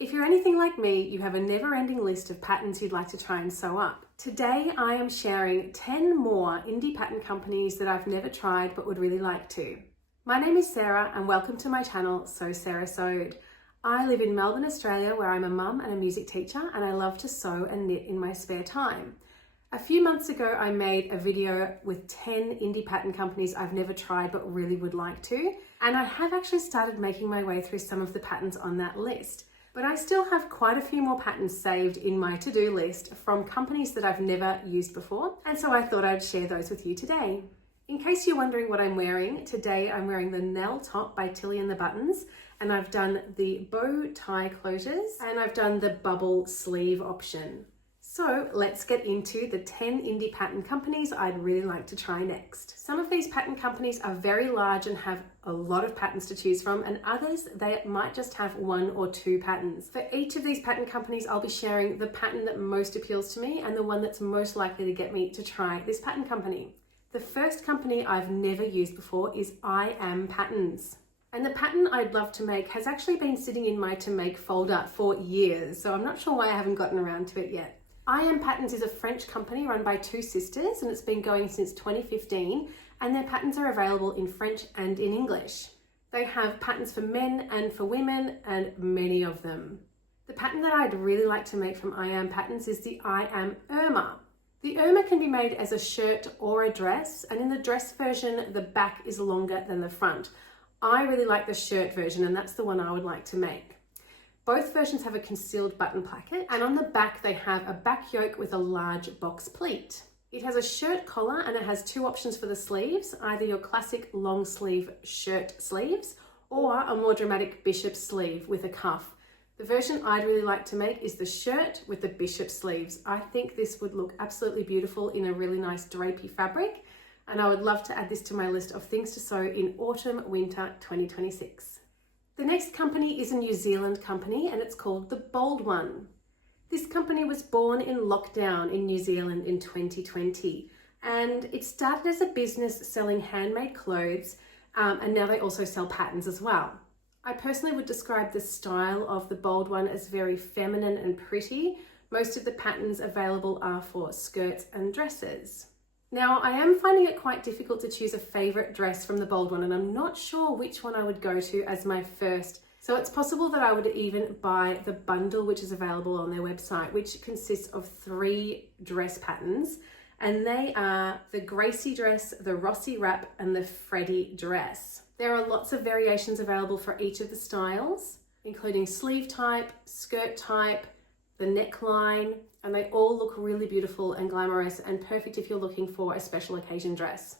If you're anything like me, you have a never-ending list of patterns you'd like to try and sew up. Today, I am sharing 10 more indie pattern companies that I've never tried but would really like to. My name is Sarah and welcome to my channel, So Sarah Sewed. I live in Melbourne, Australia, where I'm a mum and a music teacher, and I love to sew and knit in my spare time. A few months ago, I made a video with 10 indie pattern companies I've never tried but really would like to, and I have actually started making my way through some of the patterns on that list. But I still have quite a few more patterns saved in my to-do list from companies that I've never used before, and so I thought I'd share those with you today. In case you're wondering what I'm wearing, today I'm wearing the Nell top by Tilly and the Buttons, and I've done the bow tie closures, and I've done the bubble sleeve option. So let's get into the 10 indie pattern companies I'd really like to try next. Some of these pattern companies are very large and have a lot of patterns to choose from, and others, they might just have one or two patterns. For each of these pattern companies, I'll be sharing the pattern that most appeals to me and the one that's most likely to get me to try this pattern company. The first company I've never used before is I Am Patterns. And the pattern I'd love to make has actually been sitting in my to make folder for years, so I'm not sure why I haven't gotten around to it yet. I Am Patterns is a French company run by two sisters, and it's been going since 2015, and their patterns are available in French and in English. They have patterns for men and for women, and many of them. The pattern that I'd really like to make from I Am Patterns is the I Am Irma. The Irma can be made as a shirt or a dress, and in the dress version, the back is longer than the front. I really like the shirt version, and that's the one I would like to make. Both versions have a concealed button placket, and on the back they have a back yoke with a large box pleat. It has a shirt collar and it has two options for the sleeves, either your classic long sleeve shirt sleeves or a more dramatic bishop sleeve with a cuff. The version I'd really like to make is the shirt with the bishop sleeves. I think this would look absolutely beautiful in a really nice drapey fabric, and I would love to add this to my list of things to sew in autumn/winter 2026. The next company is a New Zealand company, and it's called The Bold One. This company was born in lockdown in New Zealand in 2020, and it started as a business selling handmade clothes, and now they also sell patterns as well. I personally would describe the style of The Bold One as very feminine and pretty. Most of the patterns available are for skirts and dresses. Now, I am finding it quite difficult to choose a favorite dress from The Bold One, and I'm not sure which one I would go to as my first. So it's possible that I would even buy the bundle which is available on their website, which consists of 3 dress patterns, and they are the Gracie dress, the Rossi wrap, and the Freddie dress. There are lots of variations available for each of the styles, including sleeve type, skirt type, the neckline, and they all look really beautiful and glamorous and perfect if you're looking for a special occasion dress.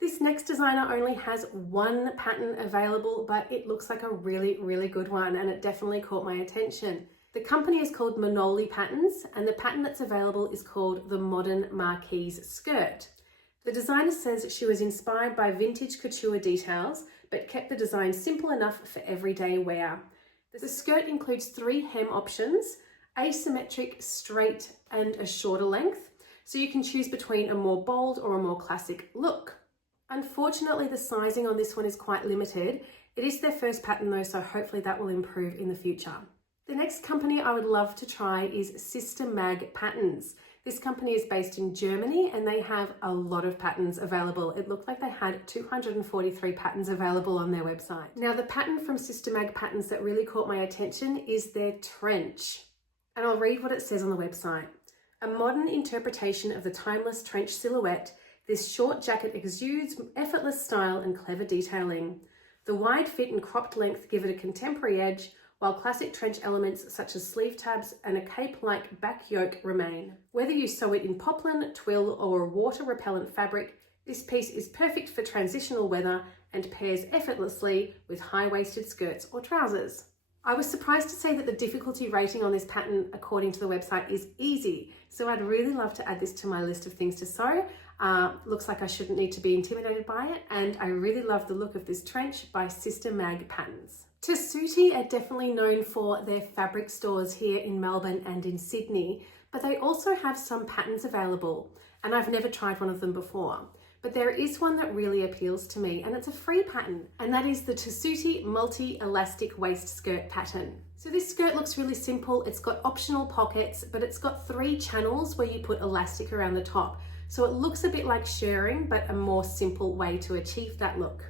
This next designer only has one pattern available, but it looks like a really, really good one, and it definitely caught my attention. The company is called Manoli Patterns, and the pattern that's available is called the Modern Marquise Skirt. The designer says she was inspired by vintage couture details, but kept the design simple enough for everyday wear. The skirt includes 3 hem options, asymmetric, straight, and a shorter length, so you can choose between a more bold or a more classic look. Unfortunately, the sizing on this one is quite limited. It is their first pattern though, so hopefully that will improve in the future. The next company I would love to try is Sister Mag Patterns. This company is based in Germany, and they have a lot of patterns available. It looked like they had 243 patterns available on their website. Now, the pattern from Sister Mag Patterns that really caught my attention is their trench. And I'll read what it says on the website. A modern interpretation of the timeless trench silhouette, this short jacket exudes effortless style and clever detailing. The wide fit and cropped length give it a contemporary edge, while classic trench elements such as sleeve tabs and a cape-like back yoke remain. Whether you sew it in poplin, twill, or a water-repellent fabric, this piece is perfect for transitional weather and pairs effortlessly with high-waisted skirts or trousers. I was surprised to say that the difficulty rating on this pattern, according to the website, is easy. So I'd really love to add this to my list of things to sew. Looks like I shouldn't need to be intimidated by it. And I really love the look of this trench by Sister Mag Patterns. Tessuti are definitely known for their fabric stores here in Melbourne and in Sydney, but they also have some patterns available. And I've never tried one of them before. But there is one that really appeals to me, and it's a free pattern, and that is the Tessuti multi-elastic waist skirt pattern. So this skirt looks really simple. It's got optional pockets, but it's got 3 channels where you put elastic around the top. So it looks a bit like shirring, but a more simple way to achieve that look.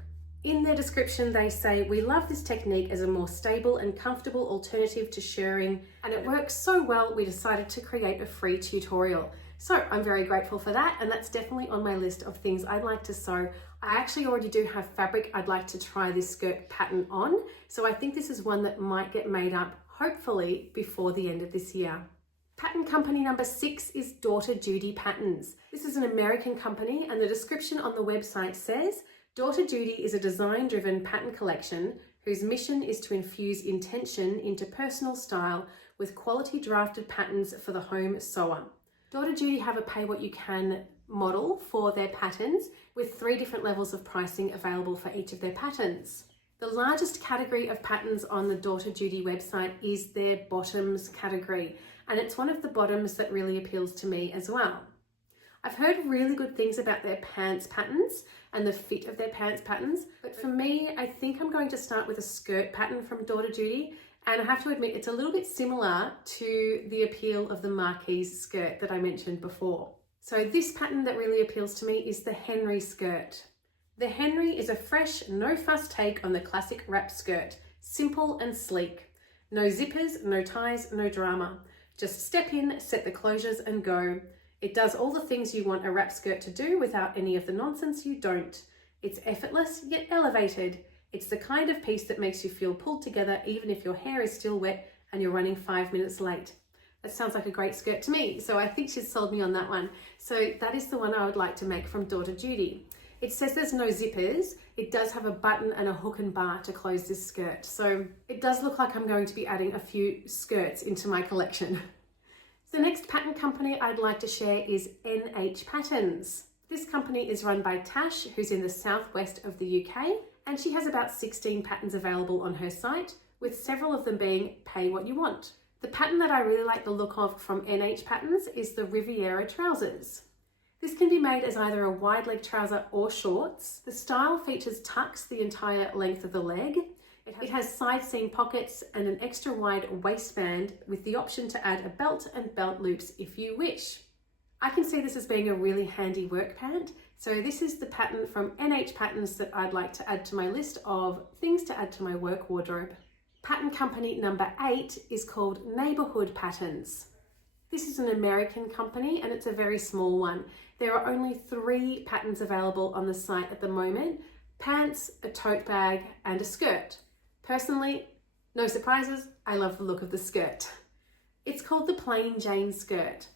In their description, they say, "We love this technique as a more stable and comfortable alternative to shirring, and it works so well we decided to create a free tutorial." So I'm very grateful for that, and that's definitely on my list of things I'd like to sew. I actually already do have fabric I'd like to try this skirt pattern on, so I think this is one that might get made up, hopefully before the end of this year. Pattern company number 6 is Daughter Judy Patterns. This is an American company, and the description on the website says, "Daughter Judy is a design-driven pattern collection whose mission is to infuse intention into personal style with quality drafted patterns for the home sewer." Daughter Judy have a pay what you can model for their patterns with 3 different levels of pricing available for each of their patterns. The largest category of patterns on the Daughter Judy website is their bottoms category, and it's one of the bottoms that really appeals to me as well. I've heard really good things about their pants patterns and the fit of their pants patterns, but for me, I think I'm going to start with a skirt pattern from Daughter Judy, and I have to admit it's a little bit similar to the appeal of the Marquise skirt that I mentioned before. So this pattern that really appeals to me is the Henry skirt. The Henry is a fresh, no-fuss take on the classic wrap skirt, simple and sleek. No zippers, no ties, no drama. Just step in, set the closures and go. It does all the things you want a wrap skirt to do without any of the nonsense you don't. It's effortless yet elevated. It's the kind of piece that makes you feel pulled together even if your hair is still wet and you're running 5 minutes late. That sounds like a great skirt to me, so I think she's sold me on that one. So that is the one I would like to make from Daughter Judy. It says there's no zippers. It does have a button and a hook and bar to close this skirt. So it does look like I'm going to be adding a few skirts into my collection. The next pattern company I'd like to share is NH Patterns. This company is run by Tash, who's in the southwest of the UK, and she has about 16 patterns available on her site, with several of them being pay what you want. The pattern that I really like the look of from NH Patterns is the Riviera trousers. This can be made as either a wide leg trouser or shorts. The style features tucks the entire length of the leg. It has side seam pockets and an extra wide waistband with the option to add a belt and belt loops if you wish. I can see this as being a really handy work pant. So this is the pattern from NH Patterns that I'd like to add to my list of things to add to my work wardrobe. Pattern company number 8 is called Neighborhood Patterns. This is an American company and it's a very small one. There are only 3 patterns available on the site at the moment: pants, a tote bag, and a skirt. Personally, no surprises, I love the look of the skirt. It's called the Plain Jane skirt.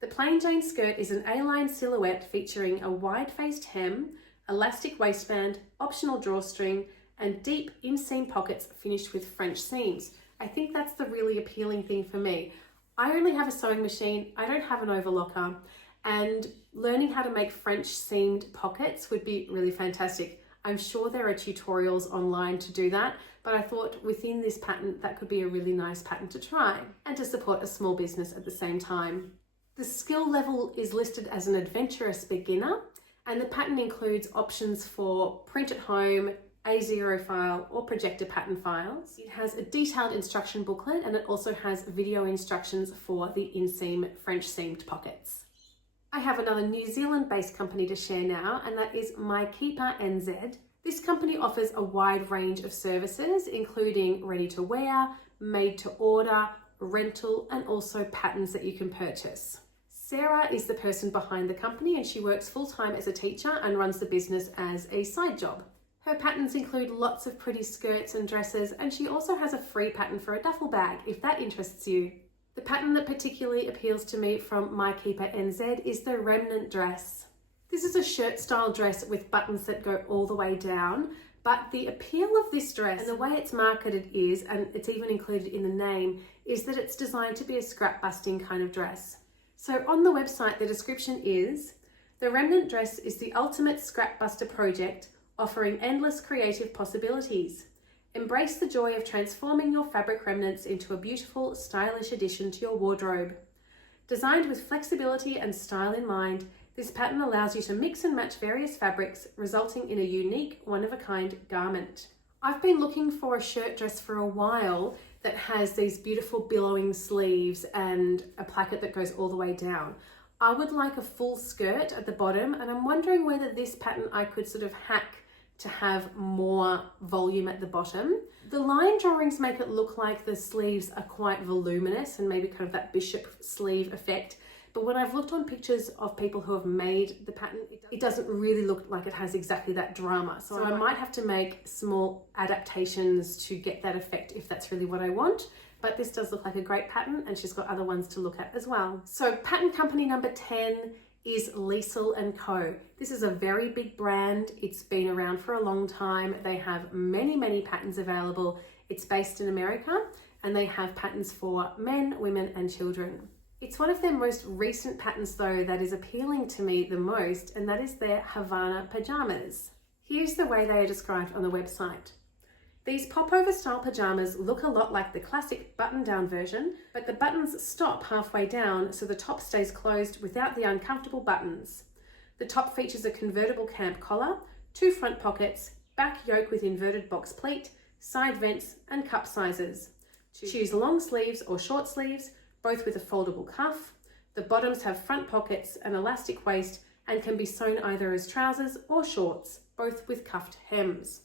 The Plain Jane skirt is an A-line silhouette featuring a wide-faced hem, elastic waistband, optional drawstring, and deep inseam pockets finished with French seams. I think that's the really appealing thing for me. I only have a sewing machine, I don't have an overlocker, and learning how to make French seamed pockets would be really fantastic. I'm sure there are tutorials online to do that, but I thought within this pattern that could be a really nice pattern to try and to support a small business at the same time. The skill level is listed as an adventurous beginner, and the pattern includes options for print at home, A0 file or projector pattern files. It has a detailed instruction booklet and it also has video instructions for the inseam French seamed pockets. I have another New Zealand based company to share now, and that is My Keeper NZ. This company offers a wide range of services, including ready to wear, made to order, rental, and also patterns that you can purchase. Sarah is the person behind the company and she works full-time as a teacher and runs the business as a side job. Her patterns include lots of pretty skirts and dresses, and she also has a free pattern for a duffel bag if that interests you. The pattern that particularly appeals to me from My Keeper NZ is the remnant dress. This is a shirt style dress with buttons that go all the way down, but the appeal of this dress and the way it's marketed is, and it's even included in the name, is that it's designed to be a scrap busting kind of dress. So on the website, the description is, "The remnant dress is the ultimate scrap buster project, offering endless creative possibilities. Embrace the joy of transforming your fabric remnants into a beautiful, stylish addition to your wardrobe. Designed with flexibility and style in mind, this pattern allows you to mix and match various fabrics, resulting in a unique, one-of-a-kind garment." I've been looking for a shirt dress for a while that has these beautiful billowing sleeves and a placket that goes all the way down. I would like a full skirt at the bottom, and I'm wondering whether this pattern I could sort of hack to have more volume at the bottom. The line drawings make it look like the sleeves are quite voluminous and maybe kind of that bishop sleeve effect. But when I've looked on pictures of people who have made the pattern, it doesn't really look like it has exactly that drama. So I might have to make small adaptations to get that effect if that's really what I want. But this does look like a great pattern, and she's got other ones to look at as well. So pattern company number 10 is Leisl Co. This is a very big brand. It's been around for a long time. They have many, many patterns available. It's based in America, and they have patterns for men, women, and children. It's one of their most recent patterns though that is appealing to me the most, and that is their Havana pajamas. Here's the way they are described on the website. These popover style pajamas look a lot like the classic button-down version, but the buttons stop halfway down so the top stays closed without the uncomfortable buttons. The top features a convertible camp collar, 2 front pockets, back yoke with inverted box pleat, side vents, and cup sizes. Choose long sleeves or short sleeves, both with a foldable cuff. The bottoms have front pockets, an elastic waist, and can be sewn either as trousers or shorts, both with cuffed hems.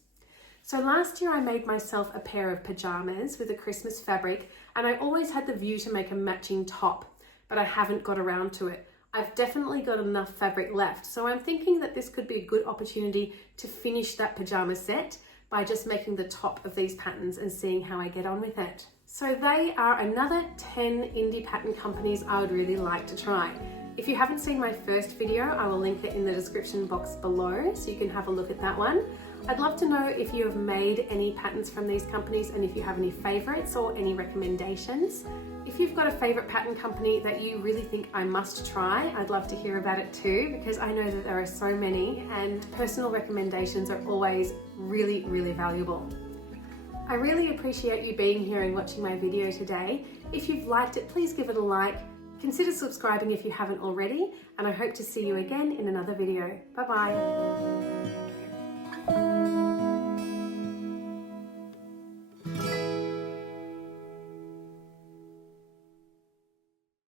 So last year I made myself a pair of pajamas with a Christmas fabric, and I always had the view to make a matching top, but I haven't got around to it. I've definitely got enough fabric left, so I'm thinking that this could be a good opportunity to finish that pajama set by just making the top of these patterns and seeing how I get on with it. So they are another 10 indie pattern companies I would really like to try. If you haven't seen my first video, I will link it in the description box below so you can have a look at that one. I'd love to know if you have made any patterns from these companies and if you have any favorites or any recommendations. If you've got a favorite pattern company that you really think I must try, I'd love to hear about it too, because I know that there are so many and personal recommendations are always really, really valuable. I really appreciate you being here and watching my video today. If you've liked it, please give it a like. Consider subscribing if you haven't already, and I hope to see you again in another video. Bye bye.